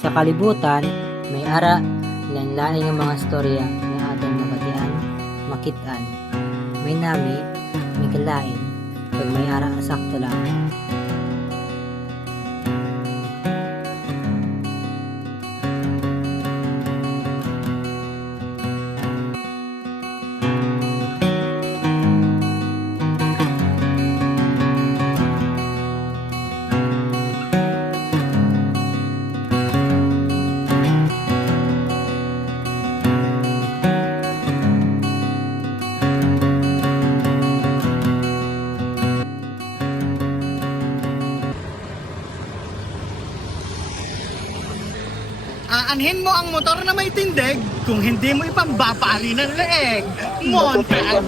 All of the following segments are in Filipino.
Sa kalibutan, may ara, lain-laing ang mga storya na atong mabatian, makitaan. May nami, may kalain, pag may ara sakto lang. Aanhin mo ang motor na may tindig kung hindi mo ipambapali ng leeg. Montage!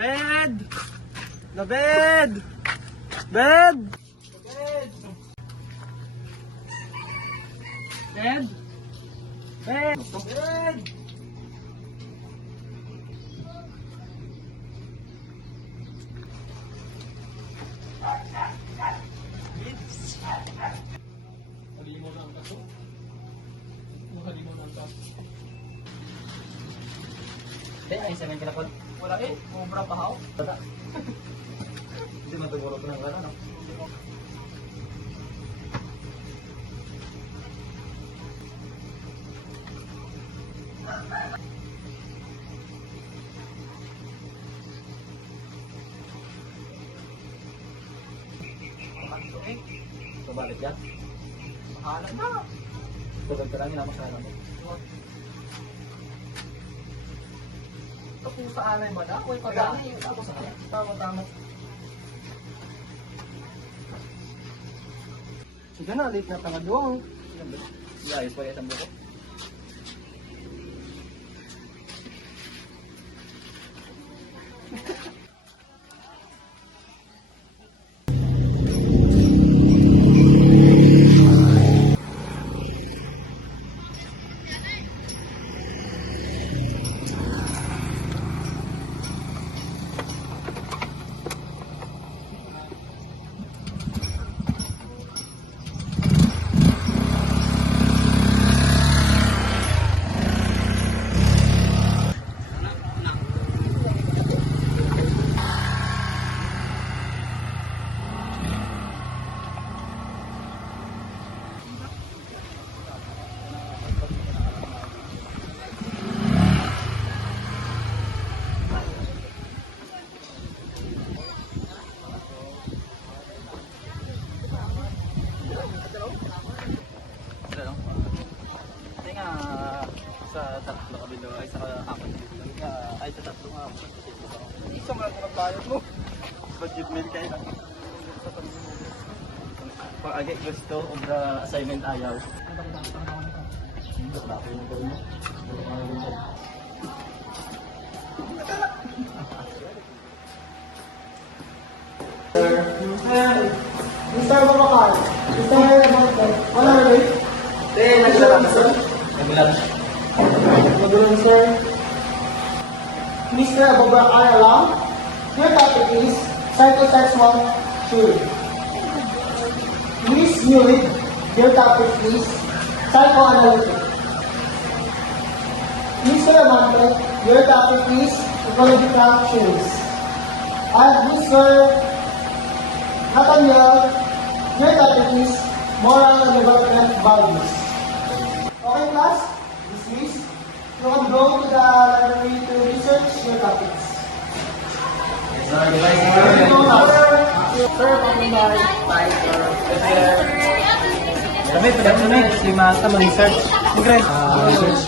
Bed! The bed! Bed! Bed! Bed! Bed! Ay, sa mga kinakot. Wala eh, mubra pa hao. Hindi matuguro ko ng gano'n, no? So, balik yan? Mahalan na. Tugod ka lang yun, ako sa alam mo. Kung sa anay ba na? Uy, pag-anay. Ako sa kanya. Tama. Sige na, late na tangaduang. Ayos pa yung buko. Sa tatlo kabilo ay sa akin ay sa tatlo nga ako. Isa mo lang kung nagbayad mo. Budget meal kayo lang. Pag agay gusto of the assignment ayaw. Mr. Babakal, Mr. Babakal, wala na rin? Naglalang sir. Magaling, sir. Mr. Babakal alam? Your topic is psychosexual theory. Miss Newid, your topic is psychoanalytic. Mr. Amante, your topic is ecological theories. And Mr. Nathaniel, your topic is moral and development values. Okay, class? Dismiss. You can go to the library to research your topics. Sir, pag-inar. Bye, sir. Kami, si Masa mag-research. Research.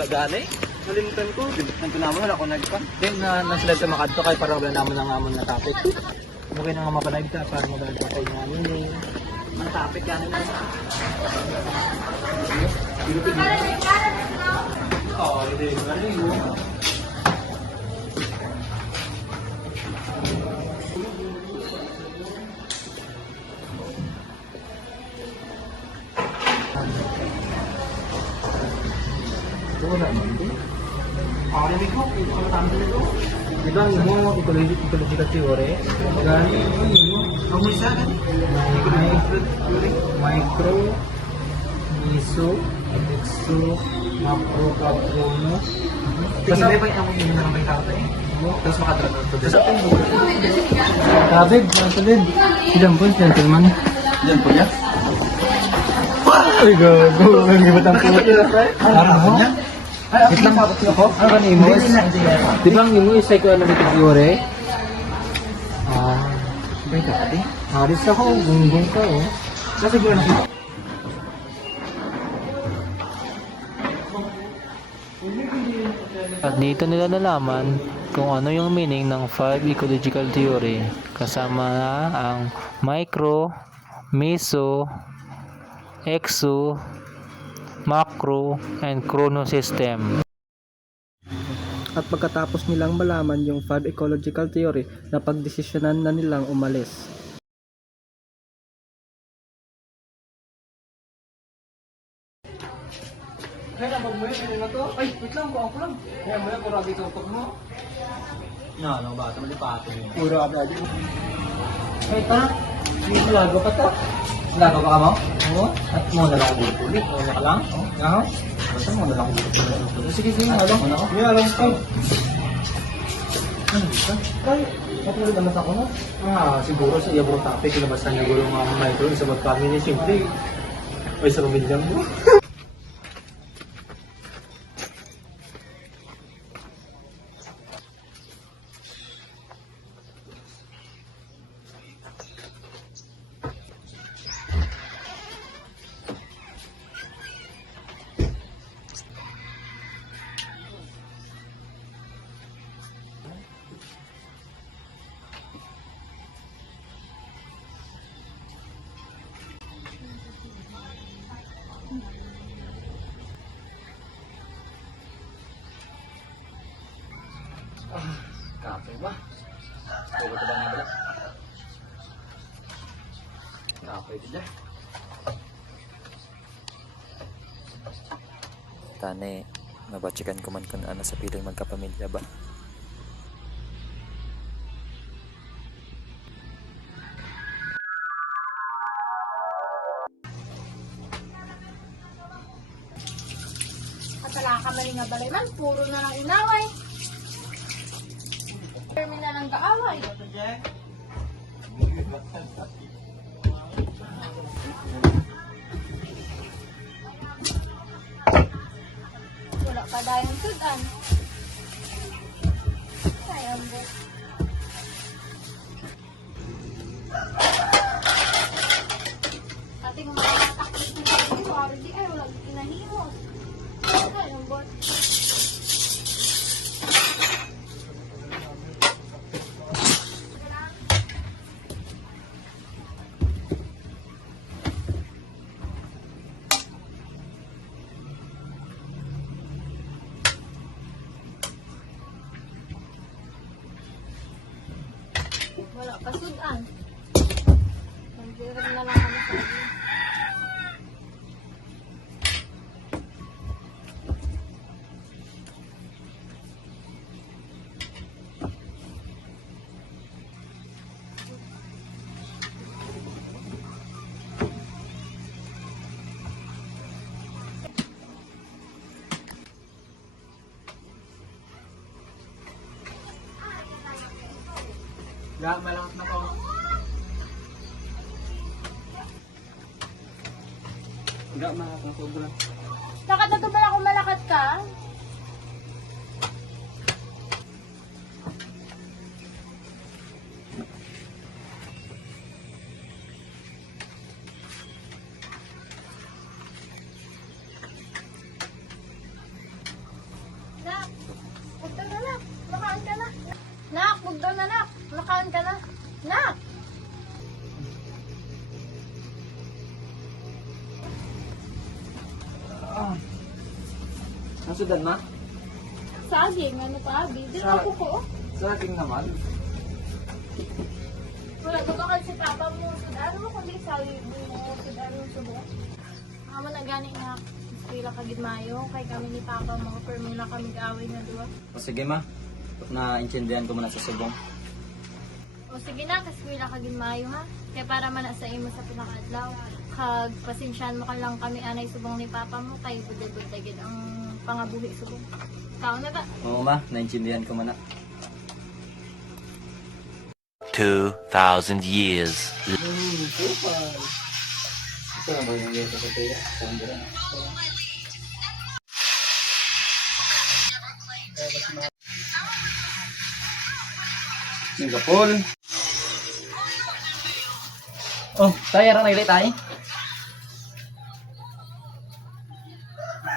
wala gani. Nalimutan ko. Nang tunamon wala ko nagpan. Then naslide sa makadto kay para wala namon ang amon na topic. Okay na nga mapalive ka para mabalik pa tayo namin eh. Ang topic yan na. Oh, hindi. Wala naman din. Narinig ko, ito ang tama dito. Di ba, mo ecological theory? Gani, ang isa kan? Micro, meso, exo, macro, patrono. Basta ba yung among yun na lang may karta eh? Tapos makadrag na ito. Kabig, masalid. Ilang po, gentleman. Diyan po niya? Ay, gago. Ang gibat ang puto. Ano mo? Wait lang, ako? Ano ka ni Imo? Di ba ang Imo is psychoanalytic theory? Sabay ka pati? Aris ako, gunggong ka oh. Siguro na. At dito nila nalaman kung ano yung meaning ng 5 ecological theory kasama na ang micro, meso, exo, macro, and chrono system. At pagkatapos nilang malaman yung 5 ecological theory, napagdesisyonan na nilang umalis. Kaya na, magmaya, ano na to? Ay, wait lang, buwang ko lang. Kaya mo yan, kuragi ka utok mo. Ano, bata, malipato yun. Puro ka ba? Ay, pa, hindi lago pa to. Lago pa ka mo? Oo. At mo nalago ulit. Oo, ka lang? Oo. Nga, basta mo nalago ulit. Sige, sige, alam. Hindi, alam ko. Ano ito? Kaya, matulog naman ako no? Siguro sa iyabro topic, kinabasta niya gulo mga micro, sa mga family, simple. Ay, sa pamilyang mo. Kape ba? Pwede ko ba nga ba? Kape dila. Tane, nabatsikan ko man kung ano sa piling magkapamilya ba. Katala ka maling nga balay man, puro na lang inaway. Terminal ng kaaway. Wala pa dahil sudan. Sayang po. Ating mga takot na ito, di ay wala kinahimos. Sayang po. Wala pa sudan. Nagdiram na lang kami sa inyo. Ga, malangit na ko. Ga, malangit na sobra. Nakatatuban ako malakat ka? Ang sudan, ma? Saging, ano pa, abi? Di na ako ko. Sa akin naman. Wala, tumakan si papa mo. Sudaan mo kundi saging mo. Sudaan mo subok. Amo na gani nga. Pila ka gidmayo. Kay kami ni papa mo. Pero muna kami gawin na duwa. O sige, ma. Na-intindihan ko muna sa subong. O sige na, kasi pila ka gidmayo ha. Kaya para man sa imo sa pinakaadlaw. Kag pasensyahan mo ka lang kami anay subong ni papa mo. Kay budal-budal gid ang pangabuhi subong. Tao na ka. Oo, ma. Na-intindihan ko muna. 2,000 years. Ito na ba yung gaya sa kaya? Sandra. Singapore. Oh, tayo ra na tayo.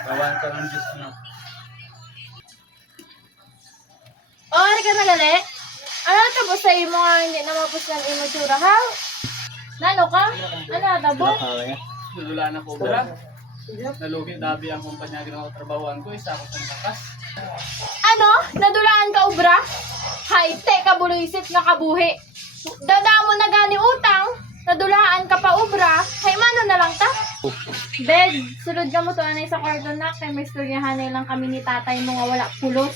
Kawan ka ng Diyos na. O, ka na gali? Ano tabo sa imo nga hindi na mapus ng imo tsura ha? Nano ka? Ano tabo? Nalula na ko ba? Nalugi dabi ang kumpanya ng trabahoan ko, isa ako sa nakas. Ano? Nadulaan ka ubra? High-tech ka bulisit nga kabuhi. Dada mo na gani utang, nadulaan ka pa ubra, hay mano na lang ta? Bed, sulod ka mo to anay sa kwarto na, kay may istoryahanay lang kami ni tatay mo nga wala pulos.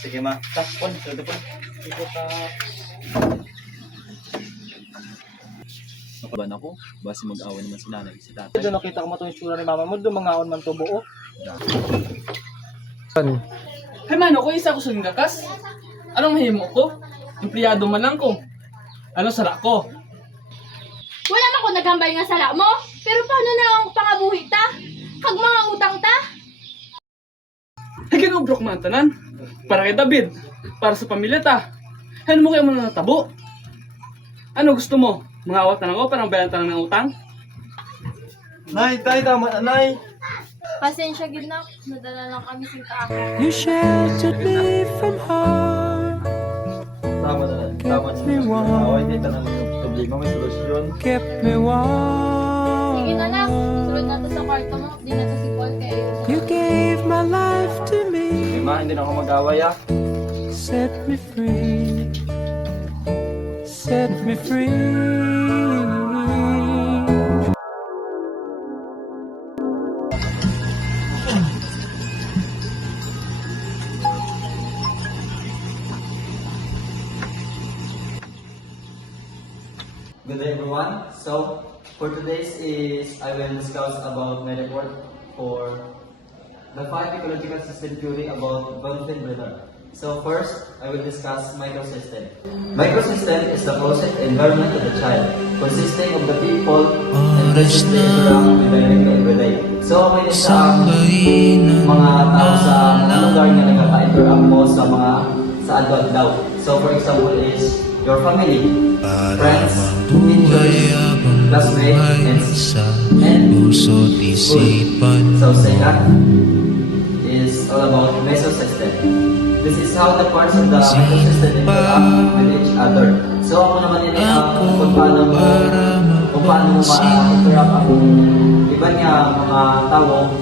Sige, ma. Takpon. Ito po. Nakaban ako, basi mag-away naman si nanay, si tatay. Doon nakita ko mo itong itsura ni mama mo, dumangaon man to buo. Hey mano ko, isa ko sa gakas. Anong mahimo ko? Empleyado man lang ko. Ano sara ko? Wala man ko nagambay nga sala mo, pero paano na ang pangabuhi ta? Kag mga utang ta? Hey, ginubrok man tanan. Para kay David, para sa pamilya ta. Ano mo kayo muna natabo? Ano gusto mo? Mga awat na lang ako, parang bayan ng utang? Nay, tay, tama na, nay. Pasensya gid na, nadala lang kami sa kaako. You sheltered me from harm, Tama na, nay. Tama na. Away dito na problema, may solusyon. kept me warm. Sige na lang, sulod na to sa kwarto mo, di na to si Paul kay You gave my life to me, Ma, hindi na ako mag-away, ah. set me free, set me free. Good day, everyone. So, for today's I will discuss about my report for the 5 ecological system theory about Bunsen-Brenner. So first, I will discuss microsystem. Microsystem is the closest environment of the child, consisting of the people and places they interact with directly every day. So, may isa ang mga tao sa lugar na nagkaka-interact mo sa adult. So, for example is your family, friends, teachers, classmates, and school. So, second is all about mesosystem. This is how the parts of the microsystem interact with each other. So, ako naman yun kung paano mo ma-interact ang iba niya mga tao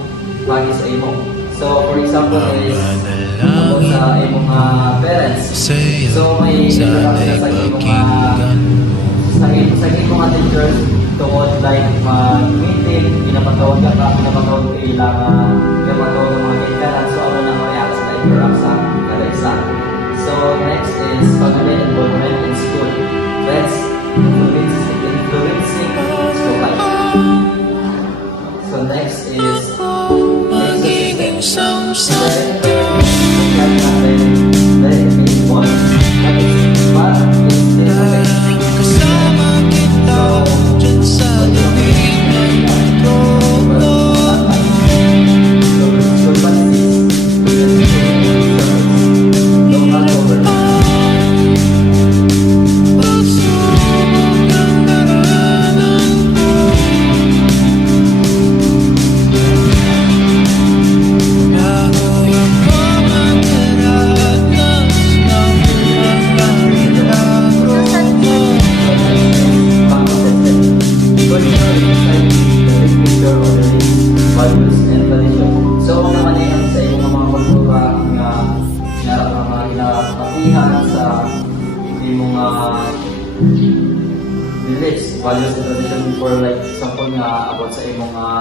bagay sa imo. So, for example is about sa imong parents. So, may interaction sa imong sa imong teachers tungod like mag-meeting, pinapatawag ka kailangan pinapatawag ng mga maintenance. So, ako na react sa interact sa kada isa. So, next is family involvement in school. Friends influencing school life. So, next is exercise. Values and traditions values and tradition for like example nga about sa imong mga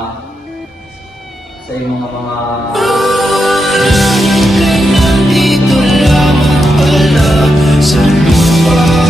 Dito lamang pala sa lupa.